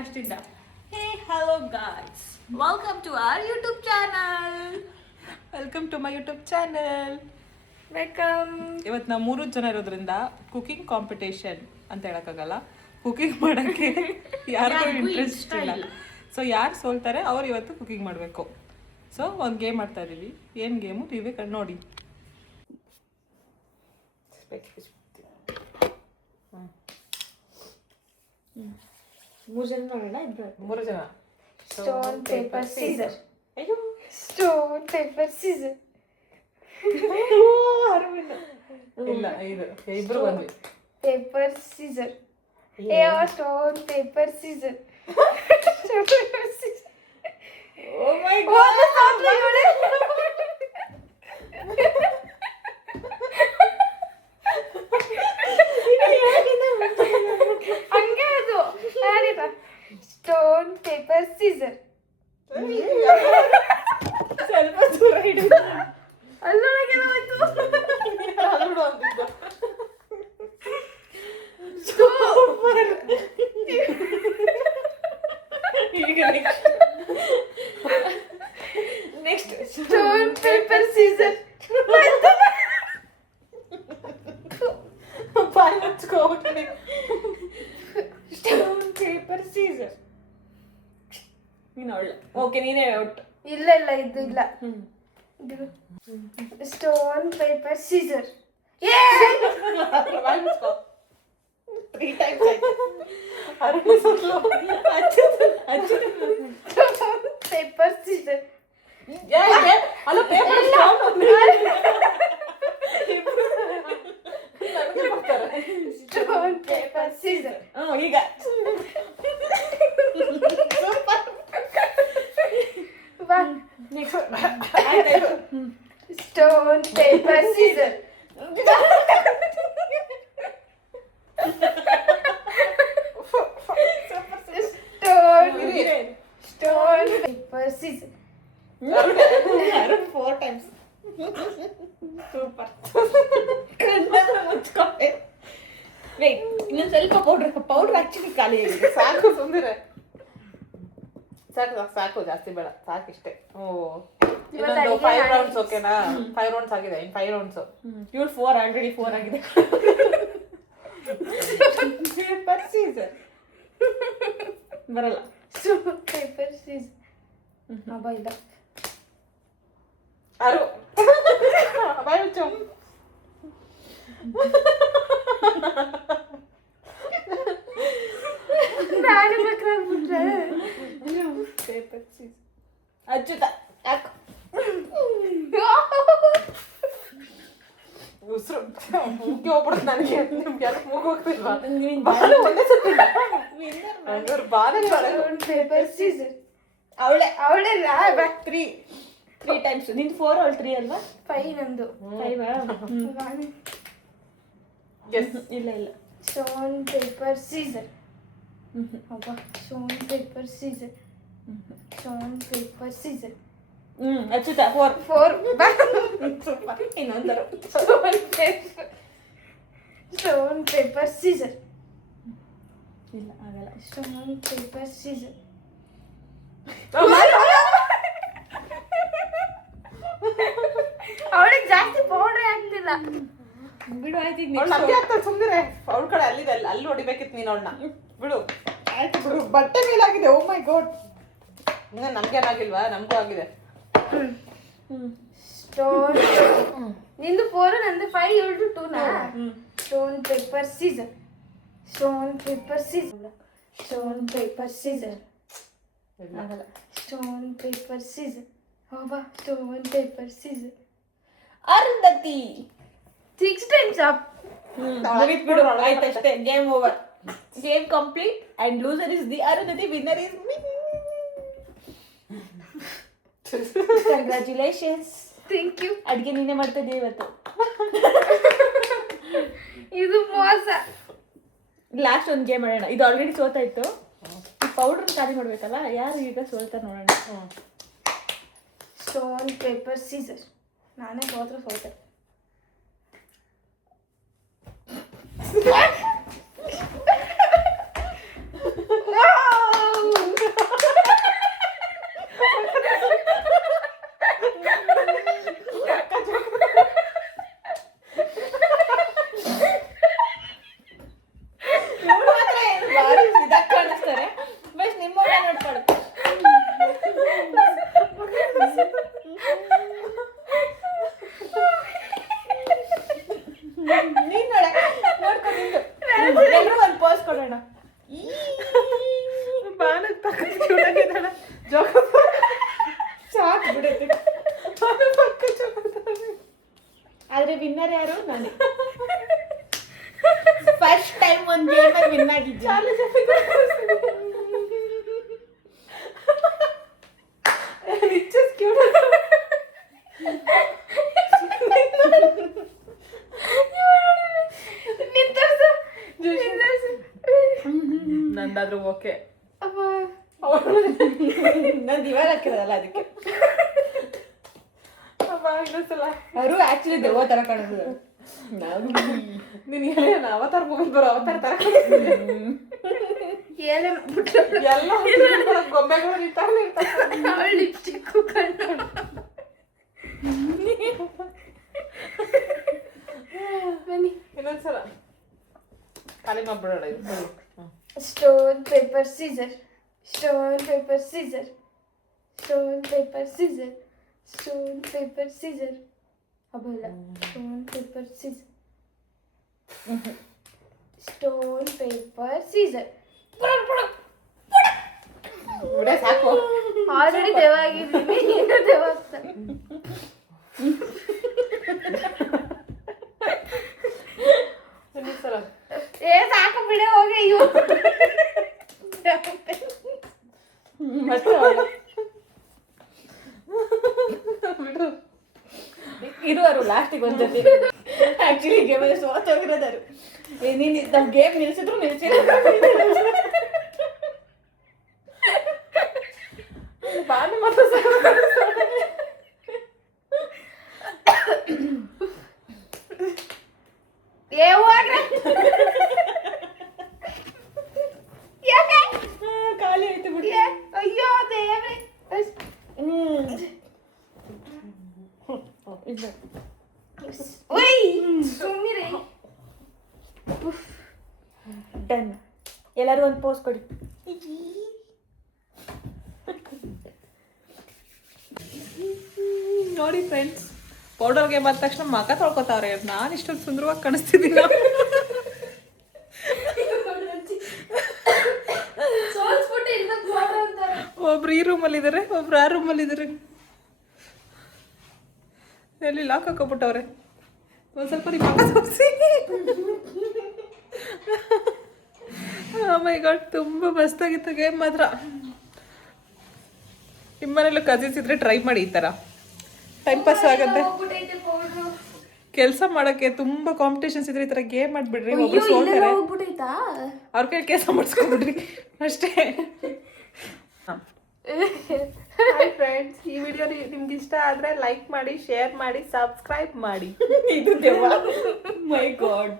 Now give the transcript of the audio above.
ಅಷ್ಟಿಂದ hey hello guys, welcome to our YouTube channel. Welcome to my YouTube channel. Welcome. ಇವತ್ತು ನಾವು 3 ಜನ ಇರೋದ್ರಿಂದ cooking competition ಅಂತ ಹೇಳೋಕ್ಕಾಗಲ್ಲ. ಕುಕಿಂಗ್ ಮಾಡೋಕ್ಕೆ ಯಾರಿಗೂ ಇಂಟ್ರೆಸ್ಟ್ ಇಲ್ಲ. ಸೊ ಯಾರು ಸೋಲ್ತಾರೆ ಅವ್ರು ಇವತ್ತು ಕುಕಿಂಗ್ ಮಾಡಬೇಕು. ಸೊ ಒಂದು ಗೇಮ್ ಮಾಡ್ತಾ ಇದ್ದೀವಿ. ಏನು ಗೇಮು ನೀವೇ ನೋಡಿ. ಮೂರು ಜನ ನೋಡೋಣ. 3 ಜನ. Stone paper scissor. ಅಯ್ಯೋ, ಸ್ಟೋನ್ ಪೇಪರ್ ಸೀಸರ್. ಇಲ್ಲ 5 ಇಬ್ರು ಬಂದ್ವಿ. Paper scissor. Stone paper scissor. Oh my god, ಹಂಗೆ ಅದು ಸ್ಟೋನ್ ಪೇಪರ್ ಸೀಸರ್. ಸ್ವಲ್ಪ ದೂರ ಇಡು. ಅಲ್ಲೊಳಗೆ ಏನಾಯ್ತು? ಈಗ ನೆಕ್ಸ್ಟ್ ಸ್ಟೋನ್ ಪೇಪರ್ ಸೀಸರ್. ಬಾಯ್ ಮುಚ್ಕೋ ಹೋಗ್ತೀನಿ. Stone paper scissor. ನೀನು ಒಳ್ಳೆ. ಓಕೆ, ನೀನೇ ಔಟ್. ಇಲ್ಲ ಇದು ಇಲ್ಲ. Stone paper scissor. ಬಾಯ್ ಮುಚ್ಕೋ. 3 ಟೈಮ್ಸ್ ಆಯ್ತು. ಅರುಣ್ ಸುಳ್ಳು. Stone paper scissor. ಅಲ್ಲ, ಪೇಪರ್ ಸ್ಟೋನ್ ಪೇಪರ್ ಸೀಸರ್. ಈಗ stone paper scissor. Stone paper scissor. 4 times. Super. ಕಣ್ಣನ್ನ ಮುಚ್ಕೊಂಡೆ. ವೇಟ್, ಇನ್ನೊಂದು ಸ್ವಲ್ಪ ಪೌಡರ್ ಆಕ್ಚುಲಿ ಖಾಲಿ ಆಗಿದೆ. ಸಾಕು, ಸುಂದರ. ಸಾಕು, ಜಾಸ್ತಿ ಬೇಡ, ಸಾಕಿಷ್ಟೇ. ಓ, ಇನ್ನೊಂದು 5 ರೌಂಡ್ಸ್. ಓಕೆನಾ? 5 ರೌಂಡ್ಸ್ ಆಗಿದೆ. ಇನ್ನು 5 ರೌಂಡ್ಸ್. ಇವಳು 4 ಆಲ್ರೆಡಿ 4 ಆಗಿದೆ. ಪೇಪರ್ ಸೀಸರ್ ಬರಲ್ಲ. Stone paper scissor. ಅಬ್ಬ ಇಲ್ಲ. ಅರು ಬಾಯ್ ಮುಚ್ಚು. ನಾನು ಬೇಕಾಗ್ಬಿಟ್ರೆ ಪೇಪರ್ ಸೀಸರ್. ಅಚ್ಚುತ ಯಾಕೆ ಉಸಿರು ಮುಗಿ ಹೋಗ್ಬಿಡುತ್ತೆ ನನಗೆ. ನಿಮ್ಗೆ ಯಾಕೆ ಮೂಗು ಹೋಗ್ತಿಲ್ವಾ? ಒಂದೇ ಸತಿ ಬಾಳೆ. Stone paper scissor. ಅವಳೆ ಅವಳೇ 3 ಟೈಮ್ಸ್. ನಿನ್ 4 ಅವಳು 3 ಅಲ್ವಾ? 5 ನಂದು. 5 ಇಲ್ಲ ಸ್ಟೋನ್ ಪೇಪರ್ ಸೀಸರ್. ಅಬ್ಬ, stone paper scissor. Stone paper scissor. Achyuta 4 super. ಇನ್ನೊಂದರು ಸ್ಟೋನ್ ಪೇಪರ್ ಸೀಸರ್. ಇಲ್ಲ, ಆಗಲ್ಲ. Stone paper scissor. ಅವಳಿಗೆ ಜಾಸ್ತಿ ಪೌಡರ್ ಆಗ್ತಿಲ್ಲ. ಬಿಡು, ಆಯ್ತು. ನಮ್ಗೆ ಆಗ್ತದೆ, ಸುಮ್ಮನೆ. ಅವಳ ಕಡೆ ಅಲ್ಲಿದೆ, ಅಲ್ಲಿ ಹೊಡಿಬೇಕಿತ್ತು ನೀನು ಅವಳನ್ನ. ಬಿಡು, ಆಯ್ತು ಬಿಡು. ಬಟ್ಟೆ ಮೇಲಾಗಿದೆ. ಓ ಮೈ ಗಾಡ್. ಇನ್ನು ನಮ್ಗೇನಾಗಿಲ್ವಾ? ನಮಗೂ ಆಗಿದೆ. ಸ್ಟೋನ್ ನಿಂದು 4 ನಂದು 5 ಇವಳು 2 ನಾ. Stone paper scissor. Stone paper scissor. Stone paper scissor. ಆಗಲ್ಲ. Stone paper scissor. ಅಬ್ಬ, stone paper scissor. Arundhati 6 times up. ಬಿಡು, ಆಯ್ತು ಅಷ್ಟೇ. Game over. Game complete and loser is the Arundhati. Winner is me. Congratulations. Thank you. ಅಡ್ಗೆ ನೀನೇ ಮಾಡ್ತಾ ಇದೀಯ ಇವತ್ತು. ಇದು ಮೋಸ. ಲಾಸ್ಟ್ ಒಂದು ಗೇಮ್ ಮಾಡೋಣ. ಇದು ಆಲ್ರೆಡಿ ಸೋತಾಯ್ತು. ಪೌಡರ್ ಖಾಲಿ ಮಾಡ್ಬೇಕಲ್ಲ. ಯಾರು ಈಗ ಸೋಲ್ತಾ ನೋಡೋಣ. Stone paper scissor. ನಾನೇ ಸೋತೆ. ಬಾನಕ್ ತಕ್ಕ ಜೋಗ ಸಾಕು ಬಿಡುತ್ತೆ. ಪಕ್ಕ ಜೋಗ ಆದ್ರೆ ವಿನ್ನರ್ ಯಾರು? ನಾನು ಫಸ್ಟ್ ಟೈಮ್ ಒಂದು ಗೇಮಲ್ಲಿ ವಿನ್ ಆಗಿದ್ದೆ. ನಂದಾದ್ರೂ ಓಕೆ. ನಂದು ಇವಾಗ ಹಾಕಿರೋದಲ್ಲ ಅದಕ್ಕೆ. ಇನ್ನೊಂದ್ಸಲ ಅವರು ಆಕ್ಚುಲಿ ದೆವ್ವ ತರ ಕಾಣಿದ್ರು. ನೀನ್ ಹೇಳ ಅವತಾರ ಮೂವಿ ಬರೋ ಅವತಾರ ತರ ಎಲ್ಲ ಗೊಂಬೆಗಳು ನಿಂತಾನೆ ಇರ್ತಾರೆ. ಲಿಪ್ಸ್ಟಿಕ್ ಕಣ್ಣು ಬನ್ನಿ ಇನ್ನೊಂದ್ಸಲ ಖಾಲಿ ಮಾಡ್ಬಿಡೋಣ ಇದು. Stone paper scissor, stone paper scissor, stone paper scissor, stone paper scissor. ಅಬಲ್ಲ stone paper scissor, stone paper scissor. ಸಾಕು ಆಲ್ರೆಡಿ ದೆವ್ವ ಆಗಿದ್ದೀನಿ, ಇನ್ನೂ ದೆವ್ವ ಆಗ್ತಾನೆ. ಇನ್ನೊಂದ್ಸಲ ಏ ಸಾಕು ಬಿಡೆ ಹೋಗಿ ಇವು ಮತ್ತೆ ಬಿಡು. ಇರುವರು ಲಾಸ್ಟಿಗೆ ಒಂದು ಜೊತೆ. ಆಕ್ಚುಲಿ ಗೇಮ್ ಸೋತೋಗಿರೋದಾರು. ನೀನು ನಮ್ಮ ಗೇಮ್ ನಿಲ್ಸಿದ್ರು ನಿಲ್ಸಿಲ್ಲ. ಬಾನು ಮತ್ತೆ ಏ ಹೋಗ್ರೆ ಖಾಲಿ ಆಯ್ತು ಬಿಡಿ. ಅಯ್ಯೋ ದೇವ್ರೆ. ಓಯ್ ಸುಮ್ಮನಿರಿ. ಡನ್. ಎಲ್ಲರೂ ಒಂದು ಪೋಸ್ ಕೊಡಿ. ನೋಡಿ ಫ್ರೆಂಡ್ಸ್, ಪೌಡರ್ಗೆ ಬಂದ ತಕ್ಷಣ ಮಗ ತೊಳ್ಕೊತಾವ್ರೆ. ನಾನು ಇಷ್ಟೊಂದು ಸುಂದರವಾಗಿ ಕಾಣಿಸ್ತಿದ್ದೀನಿ. ಒಬ್ರು ಈ ರೂಮಲ್ಲಿ ಇದಾರೆ, ಒಬ್ರು ಆ ರೂಮಲ್ಲಿ ಇದಾರೆ. ಎಲ್ಲಿ ಲಾಕ್ ಹಾಕೋಬಿಟ್ಟವ್ರೆ. ಒಂದ್ ಸ್ವಲ್ಪ ನಿಮ್ಮ ಮಗ ತೋರಿಸಿ. ಮೈ ಗಾಡ್, ತುಂಬ ಮಸ್ತಾಗಿತ್ತು ಗೇಮ್ ಮಾತ್ರ. ನಿಮ್ಮ ಮನೇಲೂ ಕಸಿನ್ಸ್ ಇದ್ರೆ ಟ್ರೈ ಮಾಡಿ. ಈ ಥರ ಟೈಮ್ ಪಾಸ್ ಆಗುತ್ತೆ. ಕೆಲಸ ಮಾಡೋಕ್ಕೆ ತುಂಬ ಕಾಂಪಿಟೇಷನ್ಸ್ ಇದ್ರೆ ಈ ಥರ ಗೇಮ್ ಮಾಡಿಬಿಡ್ರಿ. ಒಬ್ರು ಸೋಲ್ತಾರೆ, ಅವ್ರ ಕೈ ಕೆಲಸ ಮಾಡಿಸ್ಕೊಂಡ್ಬಿಡ್ರಿ ಅಷ್ಟೇ. ಹಾಯ್ ಫ್ರೆಂಡ್ಸ್, ಈ ವಿಡಿಯೋ ನಿಮ್ಗೆ ಇಷ್ಟ ಆದರೆ ಲೈಕ್ ಮಾಡಿ, ಶೇರ್ ಮಾಡಿ, ಸಬ್ಸ್ಕ್ರೈಬ್ ಮಾಡಿ. ಇದು ದೆವ್ವ. ಮೈ ಗಾಡ್.